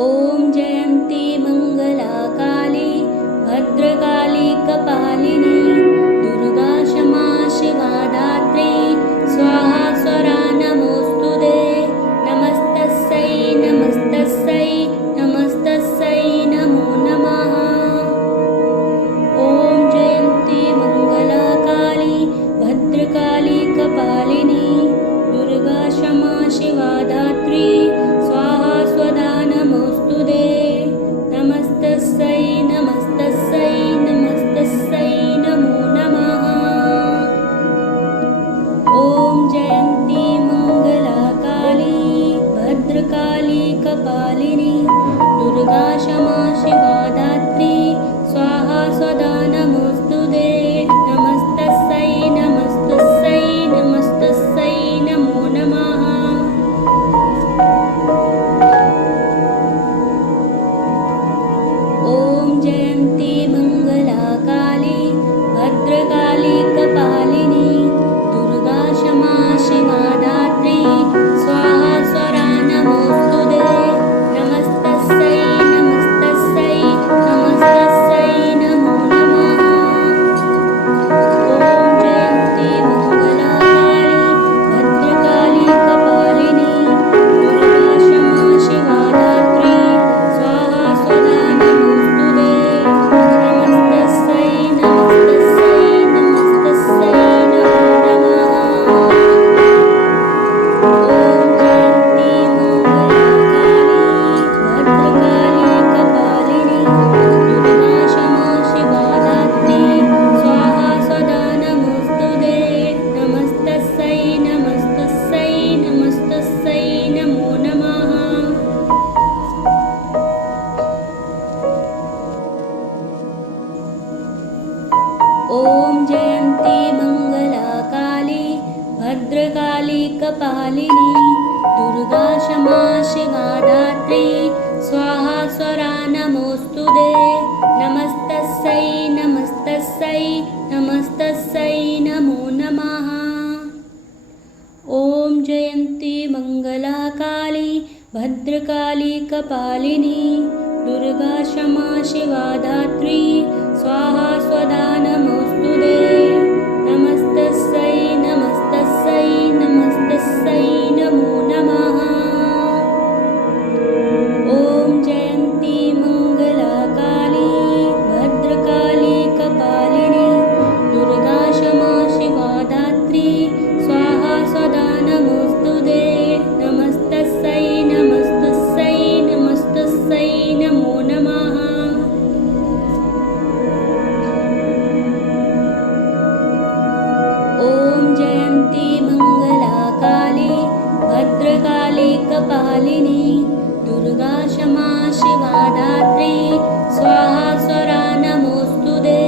ॐ जयन्ती मङ्गलाकाली भद्रकाली कपालिनी दुर्गा क्षमा शिवा धात्री स्वाहा स्वरा नमोऽस्तुते नमस्तस्यै नमस्तस्यै नमस्तस्यै नमो नमः। ॐ जयन्ती मङ्गलाकाली भद्रकाली कपालिनी दुर्गा क्षमा शिवा धात्री स्वाहा स्वदा नमोऽस्तुते नमस्तस्यै नमस्तस्यै नमस्तस्यै नमो नमः। ॐ जयन्ती मङ्गलाकाली भद्रकाली कपालिनी दुर्गा क्षमा शिवा धात्री स्वाहा स्वदा नमोऽस्तुते नमस्तस्यै नमस्तस्यै नमस्तस्यै नमो नमः। ॐ जयन्ती मङ्गलाकाली भद्रकाली कपालिनी दुर्गा क्षमा शिवा धात्री स्वाहा स्वरा नमोऽस्तुते नमस्तस्यै नमस्तस्यै नमस्तस्यै नमो नमः। ॐ जयन्ती मङ्गलाकाली भद्रकाली कपालिनी दुर्गा क्षमा शिवा धात्री स्वाहा स्वदा नमोऽस्तुते नमस्तस्यै नमस्तस्यै नमस्तस्यै नमो नमः। ॐ जयन्ती मङ्गलाकाली भद्रकाली कपालिनी दुर्गा क्षमा शिवा धात्री स्वाहा स्वदा नमोऽस्तुते नमस्तस्यै नमस्तस्यै नमस्तस्यै नमो नमः। ॐ जयन्ती मङ्गलाकाली भद्रकाली कपालिनी दुर्गा क्षमा शिवा धात्री स्वाहा स्वरा नमोऽस्तुते नमस्तस्यै नमस्तस्यै नमस्तस्यै नमो नमः। ॐ जयन्ती मङ्गलाकाली भद्रकाली कपालिनी दुर्गा क्षमा शिवा धात्री स्वाहा स्वदा नमोऽस्तुते नमस्तस्यै नमस्तस्यै नमस्तस्यै नमो नमः। ॐ जयन्ती मङ्गलाकाली भद्रकाली कपालिनी दुर्गा क्षमा शिवा धात्री स्वाहा स्वदा नमोऽस्तुते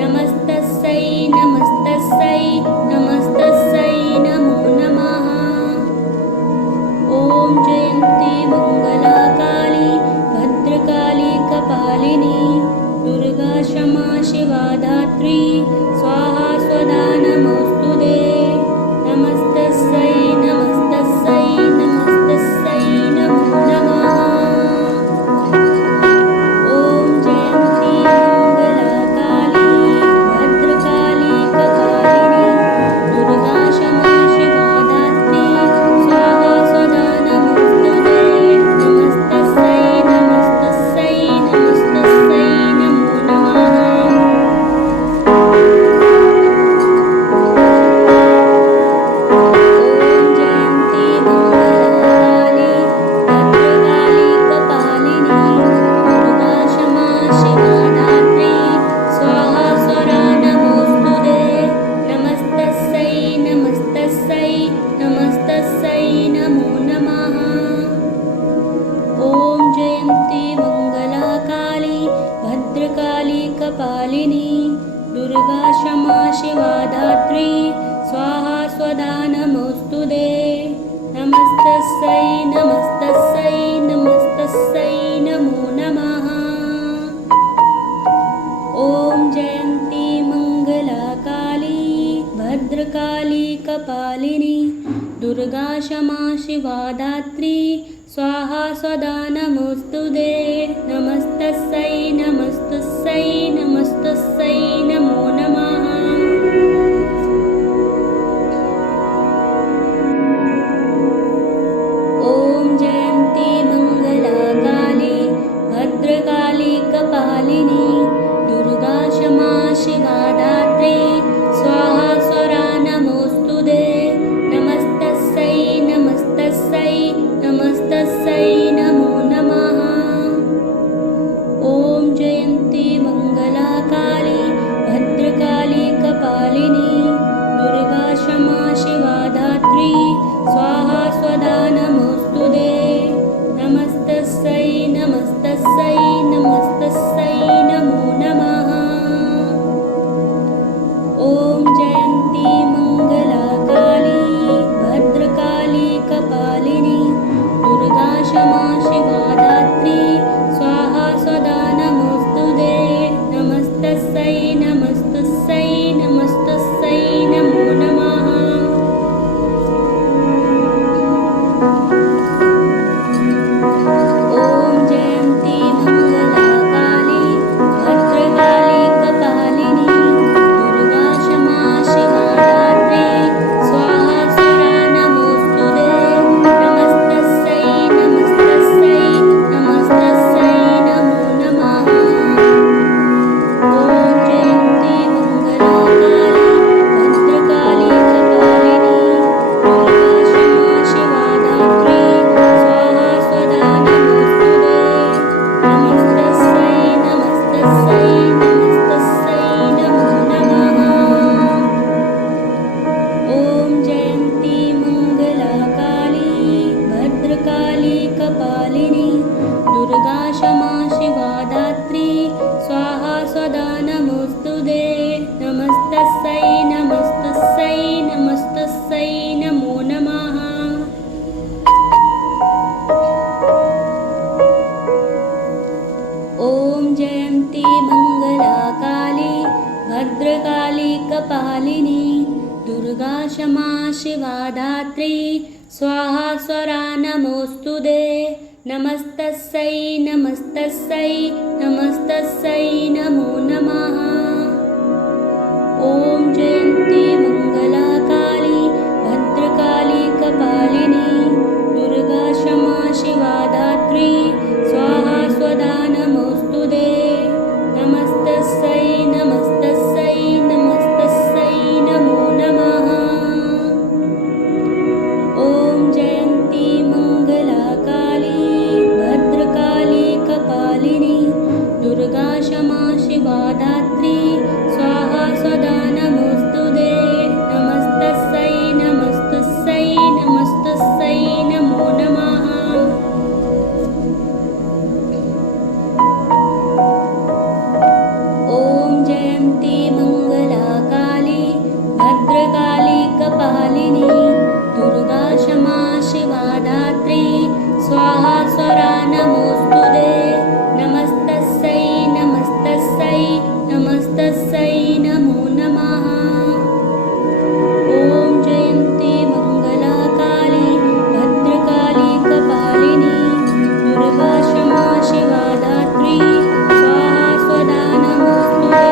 नमस्तस्यै नमस्तस्यै नमस्तस्यै नमो नमः। ॐ जयन्ती मङ्गलाकाली भद्रकाली कपालिनी दुर्गा क्षमा शिवा धात्री स्वाहा स्वरा नमोऽस्तुते नमस्तस्यै नमस्तस्यै नमस्तस्यै नमो नमः। ॐ जयन्ती मङ्गलाकाली भद्रकाली कपालिनी दुर्गा क्षमा शिवा धात्री स्वाहा स्वदा नमोऽस्तुते नमस्तस्यै नमस्तस्यै नमस्तस्यै नमो नमः। ॐ जयन्ती मङ्गलाकाली भद्रकाली कपालिनी दुर्गा क्षमा शिवा धात्री स्वाहा स्वदा नमोऽस्तुते नमस्तस्यै नमस्तस्यै नमस्तस्यै नमो नमः। ॐ जयन्ती मङ्गलाकाली भद्रकाली कपालिनी दुर्गा क्षमा शिवा धात्री स्वाहा स्वदा नमोऽस्तुते नमस्तस्यै नमस्तस्यै नमस्तस्यै नमो नमः। ॐ जयन्ती मङ्गलाकाली भद्रकाली कपालिनी दुर्गा क्षमा शिवा धात्री स्वाहा स्वदा नमोऽस्तु दुर्गाक्षमा शिवा धात्री स्वाहा स्वदा नमोस्तुते नमस्तस्यै नमस्तस्यै नमस्तस्यै नमो नमः ॐ जयन्ती मंगला काली भद्रकाली कपालिनी दुर्गा क्षमा शिवा धात्री स्वाहा स्वदा नमोस्तुते नमस्तस्यै नमस्तस्यै नमस्तस्यै नमो नमः ॐ जयन्ती मंगला काली भद्रकाली कपालिनी दुर्गा क्षमा शिवा धात्री स्वाहा स्वदा नमोस्तुते नमस्तस्यै नमस्तस्यै नमस्तस्यै नमो नमः ॐ जयन्ती मंगला काली भद्रकाली कपालिनी दुर्गा क्षमा शिवा धात्री स्वाहा स्वदा नमोस्तुते नमस्तस्यै नमस्तस्यै नमस्तस्यै नमो नमः ॐ जयन्ती मंगला काली भद्रकाली कपालिनी दुर्गा क्षमा शिवा धात्री स्वाहा स्वदा नमोस्तुते नमस्तस्यै नमस्तस्यै नमस्तस्यै नमो नमः ॐ जयन्ती मंगला काली भद्रकाली कपालिनी दुर्गा क्षमा शिवा धात्री स्वाहा स्वदा नमोस्तुते नमस्तस्यै नमस्तस्यै नमस्तस्यै नमो नमः ॐ जयन्ती मंगला काली भद्रकाली कपालिनी दुर्गा क्षमा शिवा धात्री स्वाहा स्वदा नमोस्तुते नमस्तस्यै नमस्तस्यै नमस्तस्यै नमो नमः ॐ जयन्ती मंगला काली भद्रकाली कपालिनी दुर्गा क्षमा शिवा धात्री स्वाहा स्वदा नमोस्तुते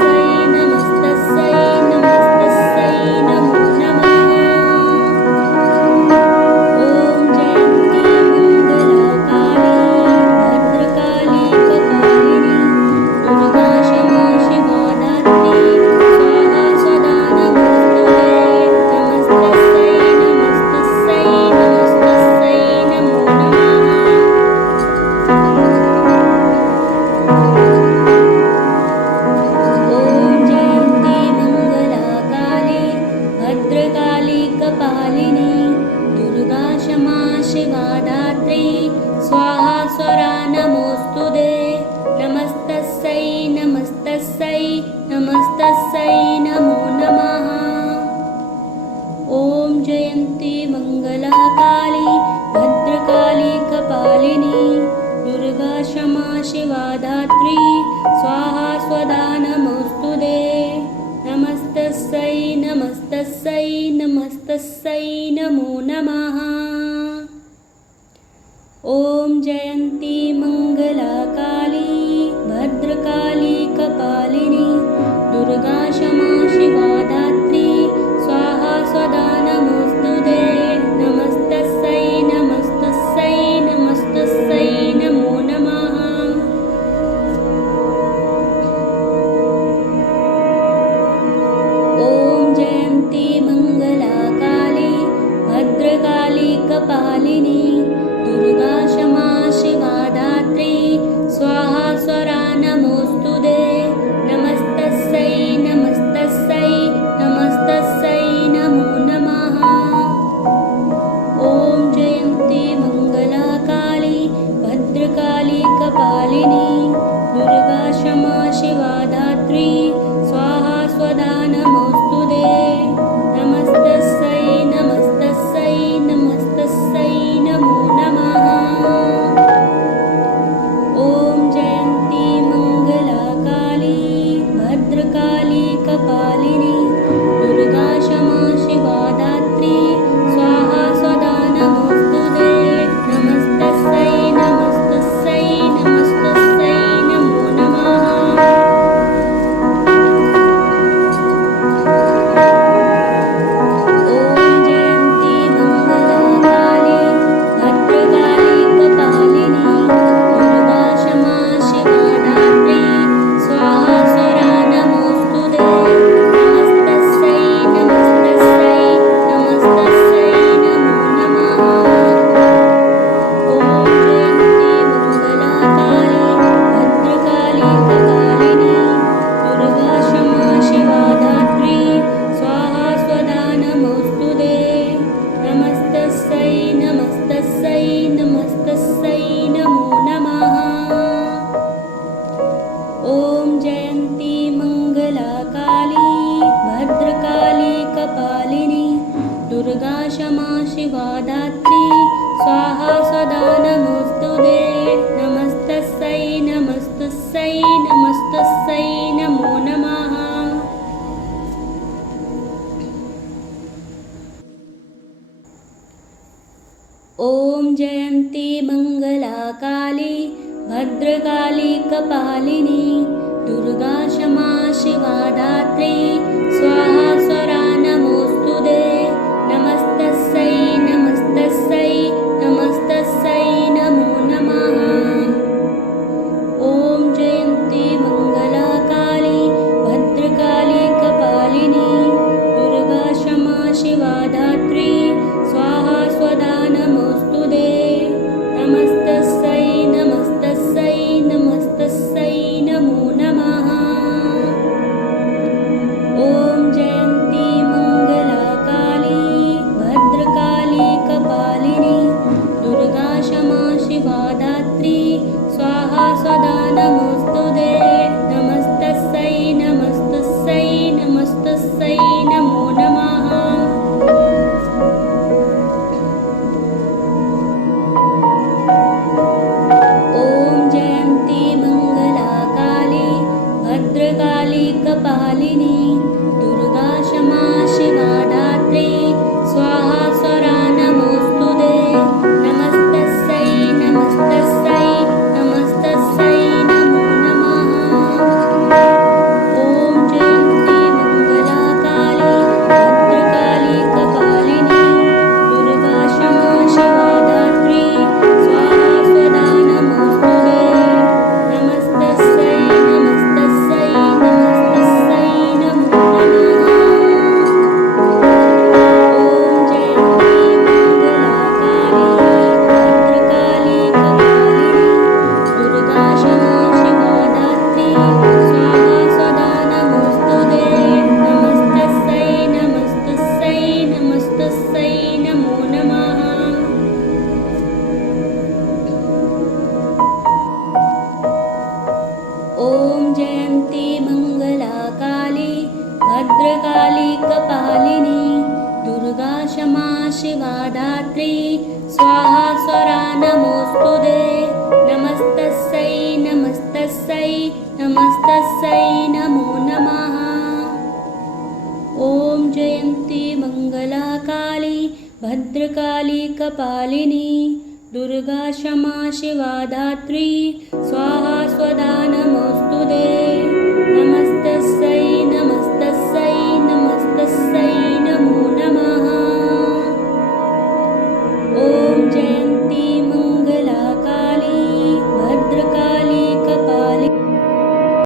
नमस्तस्यै नमस्तस्यै नमस्तस्यै नमो नमः ॐ जयन्ती मंगला काली भद्रकाली कपालिनी दुर्गा क्षमा शिवा धात्री स्वाहा स्वदा नमोस्तुते नमस्तस्यै नमस्तस्यै नमस्तस्यै नमो नमः ॐ जयन्ती मंगला काली भद्रकाली कपालिनी दुर्गा क्षमा शिवा धात्री स्वाहा स्वदा नमोस्तुते नमस्तस्यै नमस्तस्यै नमस्तस्यै नमो नमः ॐ जयन्ती मंगला काली भद्रकाली कपालिनी दुर्गा क्षमा शिवा धात्री स्वाहा स्वदा नमोस्तुते नमस्तस्यै नमस्तस्यै नमस्तस्यै नमो नमः ॐ जयन्ती मंगला काली भद्रकाली कपालिनी दुर्गा क्षमा शिवा धात्री स्वाहा स्वदा नमोस्तुते नमस्तस्यै नमस्तस्यै नमस्तस्यै नमो नमः ॐ जयन्ती मंगला काली भद्रकाली कपालिनी दुर्गा क्षमा शिवा धात्री स्वाहा स्वदा नमोस्तुते नमस्तस्यै नमस्तस्यै नमस्तस्यै नमो नमः ॐ जयन्ती मंगला काली भद्रकाली कपालिनी दुर्गा क्षमा शिवा धात्री स्वाहा स्वदा नमोस्तुते नमस्तस्यै नमस्तस्यै नमस्तस्यै नमो नमः ॐ जयन्ती मंगला काली भद्रकाली कपालिनी दुर्गा क्षमा शिवा धात्री स्वाहा स्वदा नमोस्तुते नमस्तस्यै नमस्तस्यै नमस्तस्यै नमो ॐ जयन्ती मङ्गलाकाली भद्रकाली कपालिनी दुर्गा क्षमा शिवा धात्री स्वाहा स्वरा नमोऽस्तुते नमस्तस्यै नमस्तस्यै नमस्तस्यै नमो नमः। ॐ जयन्ती मङ्गलाकाली भद्रकाली कपालिनी दुर्गा क्षमा शिवा धात्री स्वाहा स्वदा नमोऽस्तुते नमस्तस्यै नमस्तस्यै नमस्तस्यै नमो नमः। ॐ जयन्ती मङ्गलाकाली भद्रकाली कपालिनी दुर्गा क्षमा शिवा धात्री स्वाहा स्वदा नमोऽस्तुते नमस्तस्यै नमस्तस्यै नमस्तस्यै नमो नमः। ॐ जयन्ती मङ्गलाकाली भद्रकाली कपालिनी दुर्गा क्षमा शिवा धात्री स्वाहा स्वरा नमोऽस्तुते नमस्तस्यै नमस्तस्यै नमस्तस्यै नमो नमः। ॐ जयन्ती मङ्गलाकाली भद्रकाली कपालिनी दुर्गा क्षमा शिवा धात्री स्वाहा स्वदा नमोऽस्तुते नमस्तस्यै नमस्तस्यै नमस्तस्यै नमो नमः। ॐ जयन्ती मङ्गलाकाली भद्रकाली कपालिनी दुर्गा क्षमा शिवा धात्री स्वाहा स्वदा नमोऽस्तुते नमस्तस्यै नमस्तस्यै नमस्तस्यै नमो नमः। ॐ जयन्ती मङ्गलाकाली भद्रकाली कपालिनी दुर्गा क्षमा शिवा धात्री स्वाहा स्वरा नमोऽस्तुते नमस्तस्यै नमस्तस्यै नमस्तस्यै नमो नमः। ॐ जयन्ती मङ्गलाकाली भद्रकाली कपालिनी दुर्गा क्षमा शिवा धात्री स्वाहा स्वदा